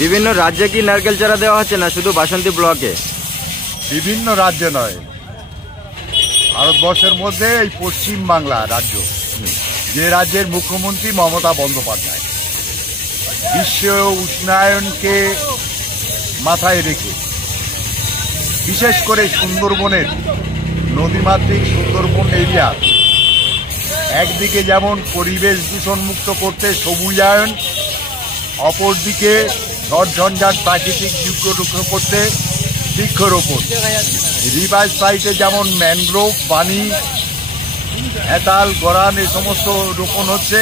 বিভিন্ন রাজ্যে কি নারকেল চারা দেওয়া হচ্ছে না শুধু বাসন্তী ব্লকে? বিভিন্ন রাজ্যে নয়, ভারতবর্ষের মধ্যে এই পশ্চিম বাংলা রাজ্য, যে রাজ্যের মুখ্যমন্ত্রী মমতা বন্দ্যোপাধ্যায় বিশ্ব উষ্ণায়নকে মাথায় রেখে বিশেষ করে সুন্দরবনের নদীমাতৃক সুন্দরবন এরিয়া একদিকে যেমন পরিবেশ দূষণ মুক্ত করতে সবুজায়ন, অপরদিকে ঝড়ঝঞ্ঝাট প্রাকৃতিক দুর্যোগ করতে বৃক্ষরোপণ, রিভার সাইডে যেমন ম্যানগ্রোভ, বানি, হেতাল, গরান এ সমস্ত রোপণ হচ্ছে।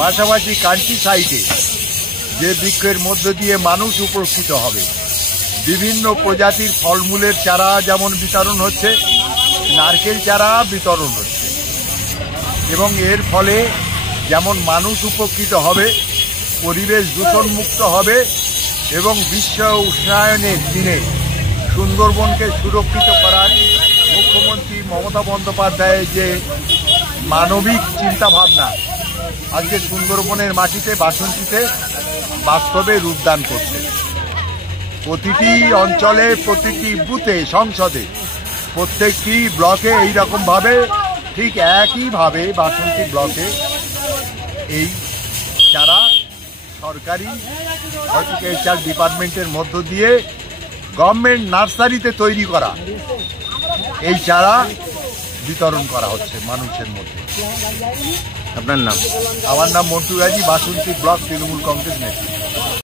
পাশাপাশি কান্ট্রি সাইডে যে বৃক্ষের মধ্য দিয়ে মানুষ উপকৃত হবে, বিভিন্ন প্রজাতির ফলমূলের চারা যেমন বিতরণ হচ্ছে, নারকেল চারা বিতরণ হচ্ছে এবং এর ফলে যেমন মানুষ উপকৃত হবে, পরিবেশ দূষণ মুক্ত হবে এবং বিশ্ব উষ্ণায়নের দিনে সুন্দরবনকে সুরক্ষিত করার মুখ্যমন্ত্রী মমতা বন্দ্যোপাধ্যায়ের যে মানবিক চিন্তাভাবনা আজকে সুন্দরবনের মাটিতে বাসন্তীতে বাস্তবে রূপদান করছে। প্রতিটি অঞ্চলে, প্রতিটি বুথে, সংসদে, প্রত্যেকটি ব্লকে এইরকমভাবে ঠিক একইভাবে বাসন্তী ব্লকে এই চারা সরকারি হর্টিকালচার ডিপার্টমেন্টের মধ্য দিয়ে গভর্নমেন্ট নার্সারিতে তৈরি করা এই চারা বিতরণ করা হচ্ছে মানুষের মধ্যে। আপনার নাম? আমার নাম মন্টু গাজী, বাসন্তী ব্লক তৃণমূল কংগ্রেস নেত্রী।